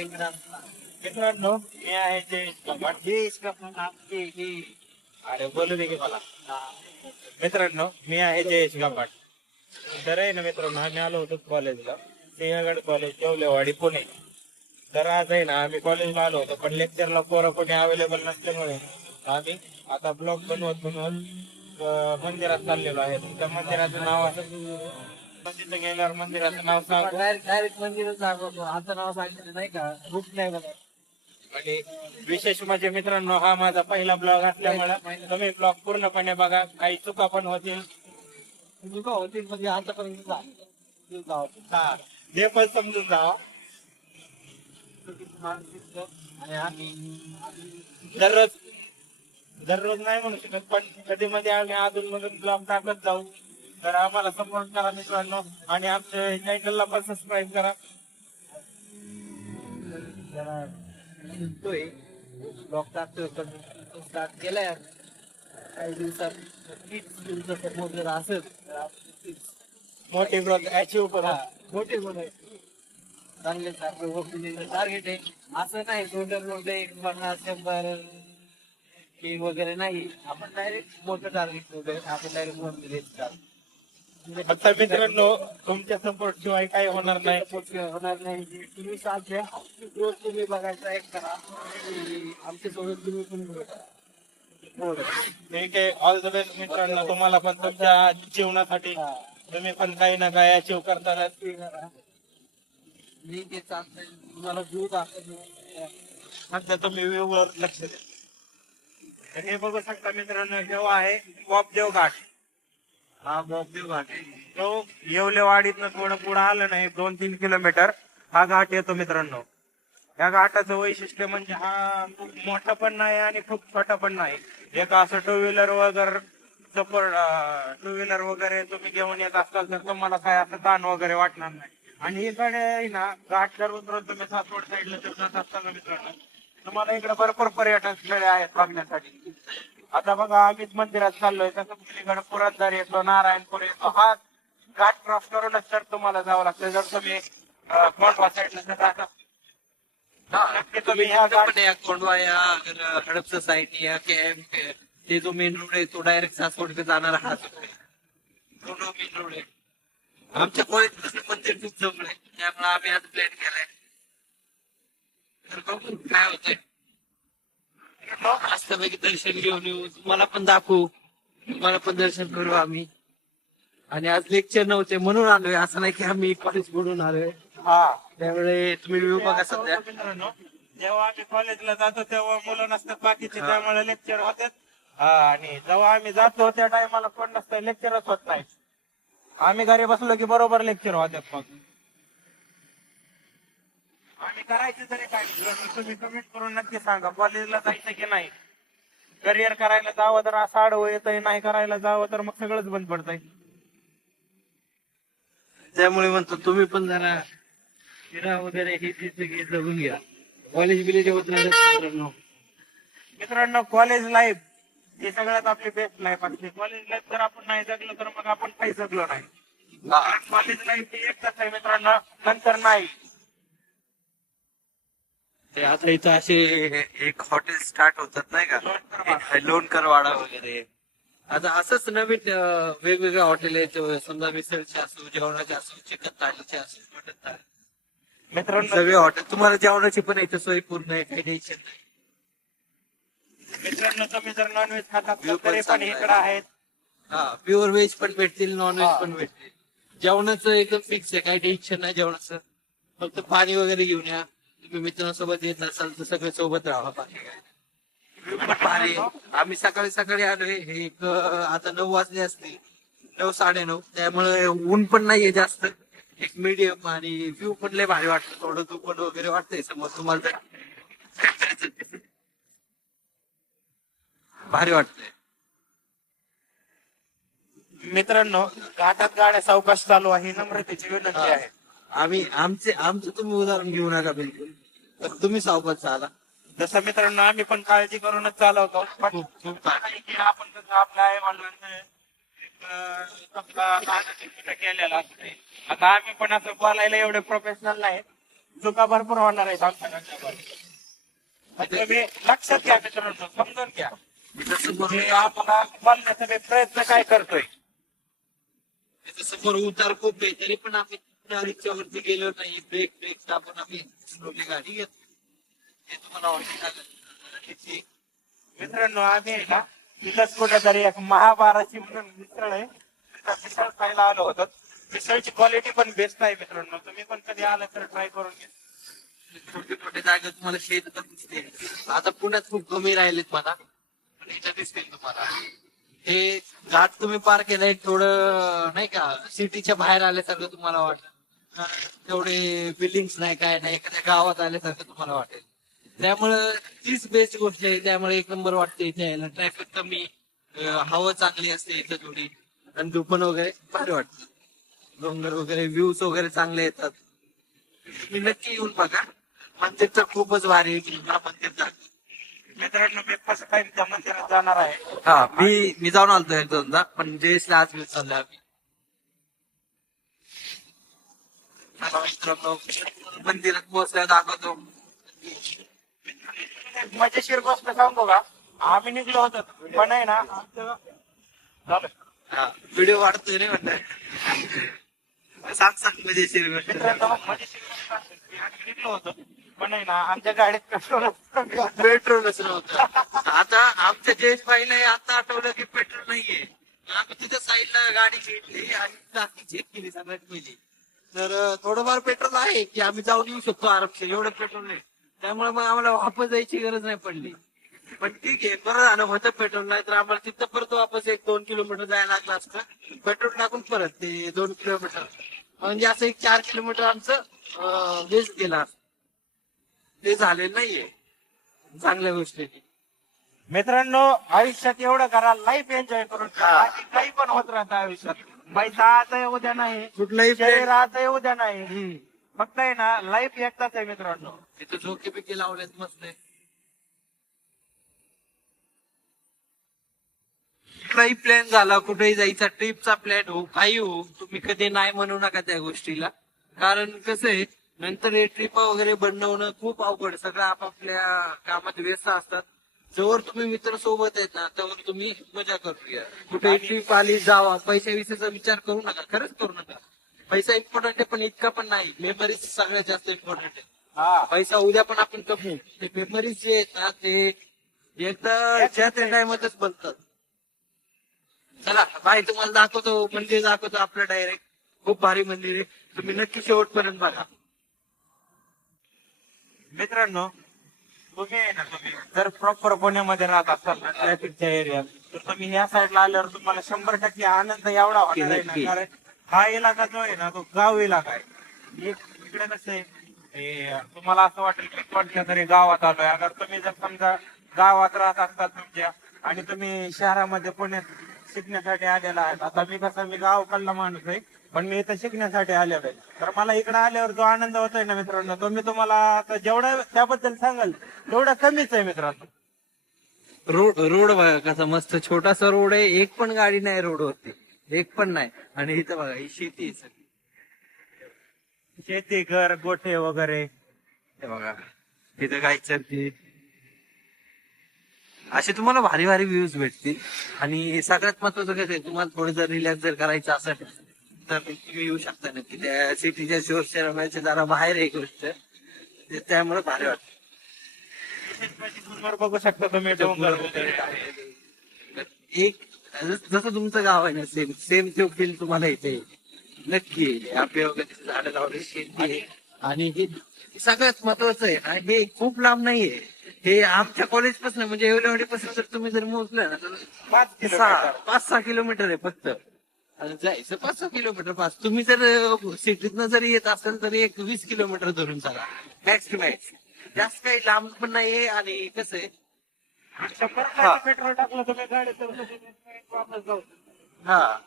मित्रांनो मी आहे अरे बोलू दे की मला. मित्रांनो मी आहे जयेश गाभाट. तर आहे ना मित्रांनो आम्ही आलो होतो कॉलेजला, सिंहगड कॉलेज येवलेवाडी पुणे. तर आज आहे ना आम्ही कॉलेजला आलो होतो पण लेक्चरला पोरं कोणी अवेलेबल नसल्यामुळे आम्ही आता ब्लॉग बनवत मंदिरात चाललेलो आहे. त्या मंदिराचं नाव आहे, तिथं गेल्यावर मंदिराचं नाव सांग. डायरेक्ट मंदिरच दाखवतो. आता नाव सांगितलं नाही का, बुक नाही बघा. आणि विशेष म्हणजे मित्रांनो हा माझा पहिला ब्लॉग असल्यामुळे तुम्ही ब्लॉग पूर्णपणे बघा. काही चुका पण होतील, चुका होतील म्हणजे आतापर्यंत हा हे पण समजून जा. आणि आम्ही दररोज दररोज नाही म्हणू शकत पण कधी मध्ये आम्ही अजून मधून ब्लॉग टाकत जाऊ. तर आम्हाला सपोर्ट करा मित्रांनो आणि आमच्या चॅनलला पण सबस्क्राईब करा. म्हणतोय ब्लॉग टाकतोय पण स्टार्ट केलाय काही दिवसात. 30 दिवसासमोर जर असेल तर आपण मोठे ब्लॉग अचीव करा. मोठे मोठे चांगले टार्गेट आहे. असं नाही टोटल मोठे 50-100 के वगैरे नाही. आपण डायरेक्ट मोठं टार्गेट वगैरे आपण डायरेक्ट मोठे आता मित्रांनो तुमच्या सपोर्ट शिवाय काही होणार नाही. होणार नाही. तुम्ही साथ द्या, रोज तुम्ही बघायचा एक करा, आमच्या सोबत तुम्ही पण बघा. ठीक आहे. ऑल द बेस्ट मित्रांनो. तुम्हाला पण तुमच्या जीवनासाठी तुम्ही पण काही ना काही अचीव करताना. मी ते चालतंय तुम्हाला व्ह्यू दाखवतो. सध्या तुम्ही व्ह्यूवर लक्ष द्या. तर हे बघू शकता मित्रांनो जेव्हा आहे बॉबदेव घाट. हा बॉबदेव घाट तो येवलेवाडीतनं थोडं पुढे आलं नाही 2-3 किलोमीटर हा घाट येतो मित्रांनो. या घाटाचं वैशिष्ट्य म्हणजे हा खूप मोठा पण नाही आणि खूप छोटा पण नाही. एक असं टू व्हीलर वगैरे तुम्ही घेऊन येत असाल तर तुम्हाला काय असं ताण वगैरे वाटणार नाही. आणि इकडे ना घाट जर उतरून तुम्ही सासवड साईडला जर जात असाल ना मित्रांनो तुम्हाला इकडे भरपूर पर्यटन स्थळे आहेत बघण्यासाठी. आता बघा आम्हीच मंदिरात चाललोय तसं इकडे पुरंदर येतो, नारायणपूर येतो. हा घाट क्रॉस करूनच तर तुम्हाला जावं लागतं. जर तुम्ही कोंढवा साईडला जर जात असाल नक्की तुम्ही ह्या घाट कोंडवा या हडपसर साईड या ते जो मेन रोड आहे तो डायरेक्ट सासवड जाणार हा तो मेन रोड आहे. आमच्या कॉलेज मंदिर खूप जवळ आहे त्यामुळे आम्ही आज प्लॅन केलाय. तर बघू काय होतंय. मस्तपैकी दर्शन घेऊन येऊ, तुम्हाला पण दाखवू, तुम्हाला पण दर्शन करू आम्ही. आणि आज लेक्चर नव्हते म्हणून आलोय, असं नाही की आम्ही कॉलेज बुडून आलोय. हा त्यामुळे तुम्ही व्ह्यू बघा सध्या. मित्रांनो जेव्हा आम्ही कॉलेजला जातो तेव्हा मुलं नसतात बाकीचे त्यामुळे लेक्चर होतात. आणि जेव्हा आम्ही जातो त्या टायमाला कोण नसतं लेक्चरच होत नाही. आम्ही घरी बसलो की बरोबर लेक्चर होतात. मग आम्ही करायचं तरी काय तुम्ही कमेंट करून नक्की सांगा कॉलेजला जायचं की नाही. करिअर करायला जावं तर असं आडवं येतंय, नाही करायला जावं तर मग सगळंच बंद पडतंय. त्यामुळे म्हणतो तुम्ही पण जरा फिरा वगैरे हे तिथे जगून घ्या. कॉलेज बिलेज होत नाही मित्रांनो कॉलेज लाईफ हे सगळ्यात आपली बेस्ट लाईफ असते. कॉलेज लाईफ जर आपण नाही जगलो तर मग आपण काही जगलो नाही. कॉलेज लाईफ ही एकच आहे मित्रांनो, नंतर नाही. ते आता इथं असे एक हॉटेल स्टार्ट होतात नाही का, लोणकरवाडा वगैरे. आता असंच नवीन वेगवेगळे हॉटेल आहेत. समजा मिसळचे असो, जेवणाचे असो, चिकन थालीचे असो, मटन थाली, मित्रांनो सगळे हॉटेल. तुम्हाला जेवणाची पण इथं सोय पूर्ण आहे, काही टेन्शन नाही. मित्रांनो तुम्ही जर नॉनव्हेज खात असाल तरी पण इकडे आहेत. हा प्युअर व्हेज पण भेटतील, नॉनव्हेज पण भेटतील. जेवणाचं एकदम फिक्स आहे, काही टेन्शन नाही जेवणाचं. फक्त पाणी वगैरे घेऊन या. तुम्ही मित्रांसोबत येत असाल तर सगळे सोबत राहा. पाणी आम्ही सकाळी सकाळी आलोय. हे एक आता 9 वाजले असतील, 9-9:30. त्यामुळे ऊन पण नाहीये जास्त, एक मीडियम. आणि व्ह्यू पण लय भारी वाटतं. थोडं दुपट वगैरे वाटतंय समोर तुम्हाला तर भारी वाटतंय. मित्रांनो घाटात गाड्या सावकाश चालू आहे, नम्रतेची विनंती आहे. आमचं तुम्ही उदाहरण घेऊ नका बिलकुल, तर तुम्ही सावकाश चाला. जसं मित्रांनो आम्ही पण काळजी करूनच चालवतो. पण आपण कसं आपल्या आई वडिलांचं केलेलं असते. आता आम्ही पण असं बोलायला एवढे प्रोफेशनल नाही चुका भरपूर होणार आहेत आमच्याकडच्या. तुम्ही लक्षात घ्या मित्रांनो, समजून घ्या. हे आम्हाला बोलण्याचा मी प्रयत्न काय करतोय. समोर उतार खूप आहे तरी पण आम्ही 40च्या वरती गेलो नाही. ब्रेक ब्रेक टाकून आम्ही स्लोली गाडी घेतो. हे तुम्हाला वाटतं मित्रांनो आम्ही आहे ना तिथंच कुठेतरी एक महाबाराची म्हणून मिसळ आहे, तिथं मिसळ खायला आलो होतो. मिसळची क्वालिटी पण बेस्ट आहे मित्रांनो, तुम्ही पण कधी आलं तर ट्राय करून घ्या. छोटे छोटे जागा तुम्हाला शेत पण दिसते. आता पुण्यात खूप कमी राहिलेत मला, पण इथं दिसतील तुम्हाला. हे घाट तुम्ही पार केलंय थोडं नाही का सिटीच्या बाहेर आल्यासारखं तुम्हाला वाटत. तेवढे बिल्डिंग्स नाही काय नाही, एखाद्या गावात आल्यासारखं तुम्हाला वाटेल. त्यामुळं तीच बेस्ट गोष्ट आहे. त्यामुळे एक नंबर वाटते इथे यायला. ट्रॅफिक कमी, हवा चांगली असते इथं थोडी, आणि दुपण वगैरे भारी वाटतं. डोंगर वगैरे व्ह्यूज वगैरे चांगले येतात. तुम्ही नक्की येऊन बघा. मंदिर तर खूपच भारी आहे. मंदिर जात मित्रांनो मी फर्स्ट टाइम त्या मंदिरात जाणार आहे. हा मी जाऊन आलतो एक दोनदा, पण जयेशला आज घेऊन चाललोय आम्ही. आता मित्रांनो मंदिरात पोहोचल्या दाखवतो. मजेशीर गोष्ट सांगू का, आम्ही निघलो होतो पण आहे ना आमचं झालं. व्हिडिओ वाढतोय नाही म्हणताय. सांग मजेशीर गोष्ट. मित्रांनो मजेशीर गोष्ट अशी की आम्ही निघलो होतो पण आहे ना आमच्या गाडीत पेट्रोलच नव्हतं. आता आमच्या जयेश भाईने आता आठवलं की पेट्रोल नाहीये. आम्ही तिथं साईडला गाडी घेतली आणि टाकी चेक केली सगळ्यात पहिली. तर थोडंफार पेट्रोल आहे की आम्ही जाऊन येऊ शकतो आरामशीर. एवढं पेट्रोल नाही, त्यामुळे मग आम्हाला वापस जायची गरज नाही पडली. पण ठीक आहे, बरं झालं होतं पेट्रोल, नाही तर आम्हाला तिथं परत वापस 1-2 किलोमीटर जायला लागलं असतं. पेट्रोल टाकून परत ते 2 किलोमीटर, म्हणजे असं 4 किलोमीटर आमचं वेस्ट गेला. ते झालेलं नाहीये चांगल्या गोष्टीने. मित्रांनो आयुष्यात एवढं करा, लाईफ एन्जॉय करून खा. बाकी काही पण होत राहतं आयुष्यात. पैसा आता उद्या नाही, कुठलाही शरीर आता उद्या नाही, फक्त आहे ना लाईफ एकदाच आहे मित्रांनो. तिथं झोके बिके लावलेत मस्त. कुठलाही प्लॅन झाला, कुठेही जायचा, ट्रिपचा प्लॅन हो काही हो, तुम्ही कधी नाही म्हणू नका त्या गोष्टीला. कारण कसं आहे, नंतर हे ट्रिप वगैरे बनवणं खूप अवघड. सगळं आपापल्या कामात व्यस्त असतात. जवळ तुम्ही मित्र सोबत आहेत ना, त्यावर तुम्ही मजा करूया. कुठे ट्रिप आली जावा, पैशाविषयीचा विचार करू नका, खरंच करू नका. पैसा इम्पॉर्टंट आहे पण इतका पण नाही. मेमरीज सगळ्यात जास्त इम्पॉर्टंट आहे. पैसा उद्या पण आपण कमवू, ते मेमरीज जे आहेत ना ते एकदा ज्या त्या टाइमातच बनतात. चला बाई, तुम्हाला दाखवतो मंदिर, दाखवतो आपलं डायरेक्ट. खूप भारी मंदिर आहे, तुम्ही नक्की शेवटपर्यंत बघा. मित्रांनो तुम्ही आहे ना, तुम्ही जर प्रॉपर पुण्यामध्ये राहत असाल ना ट्रॅफिकच्या एरियात, तर तुम्ही या साईडला आल्यावर तुम्हाला 100% आनंद एवढा होणार आहे ना. कारण हा इलाका जो आहे ना तो गाव इलाका आहे. इकडे कसं आहे, तुम्हाला असं वाटेल की कोणत्या तरी गावात आलोय. अगर तुम्ही जर समजा गावात राहत असतात तुमच्या आणि तुम्ही शहरामध्ये पुण्यात शिकण्यासाठी आलेला आहे. आता मी गावाकडला माणूस आहे, पण मी इथं शिकण्यासाठी आलेलो आहे. तर मला इकडे आल्यावर जो आनंद होतोय ना मित्रांनो, तो मी तुम्हाला आता जेवढं त्याबद्दल सांगाल तेवढं कमीच आहे मित्रांनो. रोड बघा कसा मस्त, छोटासा रोड आहे. एक पण गाडी नाही रोडवरती, एक पण नाही. आणि इथं बघा ही शेती आहे सगळी. शेती, घर, गोठे वगैरे. हे बघा इथं गाय चरते. असे तुम्हाला भारी भारी व्ह्यूज भेटतील. आणि सगळ्यात महत्वाचं कसं आहे, तुम्हाला थोडं जर रिलॅक्स जर करायचं असेल तर तुम्ही येऊ शकता नक्की. त्या सिटीच्या शहराच्या जरा बाहेर एक गोष्ट, त्यामुळे भारी वाटतं. बघू शकता तुम्ही डोंगर वगैरे. एक जसं तुमचं गाव आहे ना, सेम सेम तो फील तुम्हाला इथे नक्की येईल. आपल्या वगैरे झाडं लावले, शेती आहे. आणि हे सगळ्यात महत्वाचं आहे ना, हे खूप लांब नाहीये. हे आमच्या कॉलेज पासून म्हणजे एवढ्यापासून जर तुम्ही जर मोजलं ना तर 5-6 किलोमीटर आहे फक्त. आणि जायचं 5-6 किलोमीटर पास. तुम्ही जर सिटीतनं जरी येत असाल तर 20 किलोमीटर धरून चाला मॅक्स टू मॅक्स. जास्त काही लांब पण नाहीये. आणि कसं आहे, पेट्रोल टाकलं तुम्ही गाडी तर वापस जाऊ. हा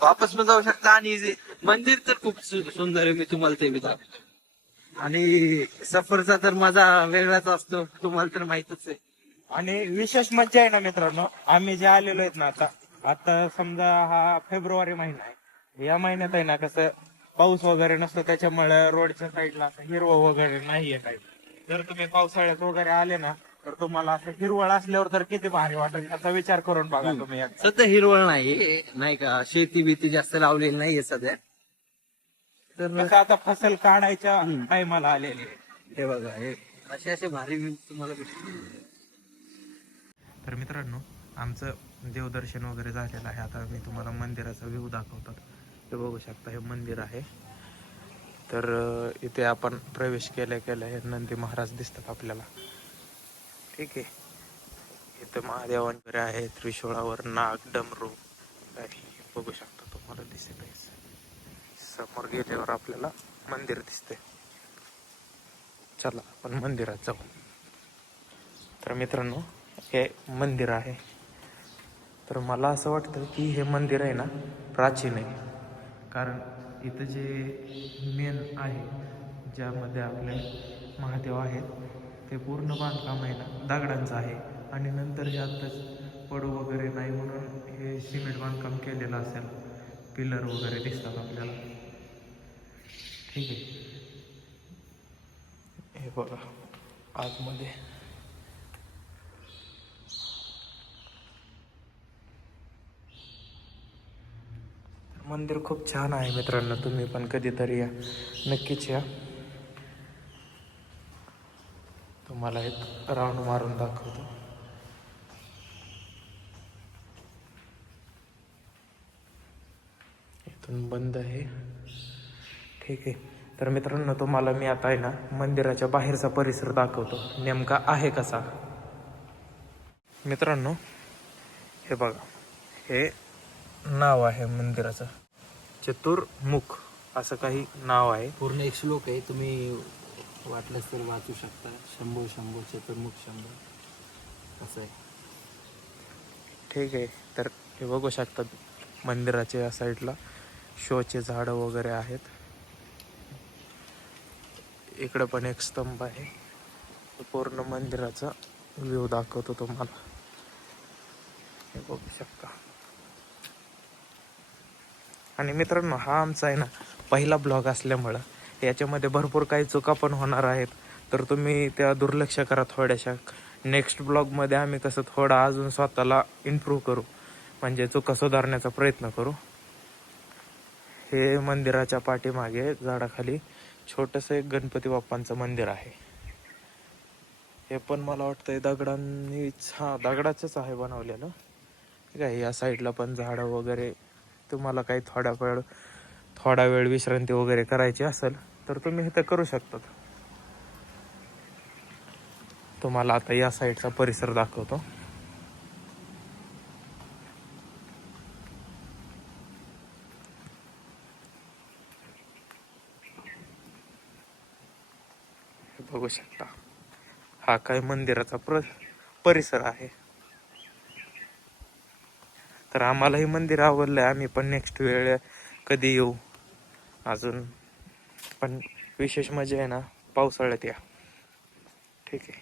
वापस पण जाऊ शकता. आणि मंदिर तर खूप सुंदर आहे, मी तुम्हाला ते बी दाखवतो. आणि सफरचा तर माझा वेगळाच असतो, तुम्हाला तर माहितच आहे. आणि विशेष मज्जा आहे ना मित्रांनो, आम्ही जे आलेलो आहेत ना आता समजा हा फेब्रुवारी महिना आहे. या महिन्यात आहे ना कसं पाऊस वगैरे नसतो त्याच्यामुळे रोडच्या साईडला असं हिरवं वगैरे नाहीये काही. जर तुम्ही पावसाळ्यात वगैरे आले ना तर तुम्हाला असं हिरवळ असल्यावर तर किती भारी वाटेल याचा विचार करून बघा तुम्ही एकदा. सध्या हिरवळ नाही का, शेती बीती जास्त लावलेली नाहीये सध्या. तर कसं आता फसल काढायच्या टायमाला आलेली आहे. हे बघा, हे असे भारी व्ह्यू तुम्हाला भेटतील. तर मित्रांनो आमचं देवदर्शन वगैरे झालेलं आहे. आता मी तुम्हाला मंदिराचा व्ह्यू दाखवतो. हे बघू शकता, हे मंदिर आहे. तर इथे आपण प्रवेश केल्या हे नंदी महाराज दिसतात आपल्याला. ठीक आहे, इथं महादेवांकडे आहे, त्रिशूळावर नाग डमरू हे बघू शकता तुम्हाला दिसत आहे. समोर गेल्यावर आपल्याला मंदिर दिसते. चला आपण मंदिरात जाऊ. तर मित्रांनो हे मंदिर आहे. तर मला असं वाटतं की हे मंदिर आहे ना प्राचीन आहे. कारण इथं जे मेन आहे ज्यामध्ये आपले महादेव आहेत ते पूर्ण बांधकाम आहे ना दगडांचं आहे. आणि नंतर हे आत्ताच पडू वगैरे नाही म्हणून हे सिमेंट बांधकाम केलेलं असेल. पिलर वगैरे दिसतात आपल्याला. ठीक आहे, हे बघा आतमध्ये मंदिर खूप छान आहे मित्रांनो. तुम्ही पण कधीतरी या, नक्कीच या. तुम्हाला एक राऊंड मारून दाखवतो. इथून बंद आहे. ठीक आहे, तर मित्रांनो तुम्हाला मी आता आहे ना मंदिराच्या बाहेरचा परिसर दाखवतो नेमका आहे कसा. मित्रांनो हे बघा, हे नाव आहे मंदिराचं, चतुर्मुख असं काही नाव आहे. पूर्ण एक श्लोक आहे, तुम्ही वाटलंच तर वाचू शकता. शंभो शंभो चतुर्मुख शंभो असं आहे. ठीक आहे, तर हे बघू शकतात मंदिराच्या या साईडला शोचे झाडं वगैरे आहेत. इकडे पण एक स्तंभ आहे. पूर्ण मंदिराचा व्ह्यू दाखवतो तुम्हाला. हे बघू शकता. आणि मित्रांनो हा आमचा आहे ना पहिला ब्लॉग असल्यामुळं याच्यामध्ये भरपूर काही चुका पण होणार आहेत. तर तुम्ही त्या दुर्लक्ष करा थोड्याशा. नेक्स्ट ब्लॉगमध्ये आम्ही कसं थोडा अजून स्वतःला इम्प्रूव्ह करू, म्हणजे चुका सुधारण्याचा प्रयत्न करू. हे मंदिराच्या पाठीमागे झाडाखाली छोटंसं एक गणपती बाप्पांचं मंदिर आहे. हे पण मला वाटतंय दगडांनीच, दगडाचंच आहे बनवलेलं. ठीक आहे, या साईडला पण झाडं वगैरे. तुम्हाला काही थोडा वेळ विश्रांती वगैरे करायची असेल तर तुम्ही इथं करू शकता. तुम्हाला आता या साईडचा परिसर दाखवतो. बघू शकता, हा काय मंदिराचा परिसर आहे. तर आम्हाला हे मंदिर आवडलंय. आम्ही पण नेक्स्ट वेळ कधी येऊ अजून. पण विशेष मजा आहे ना पावसाळ्यात या. ठीक आहे.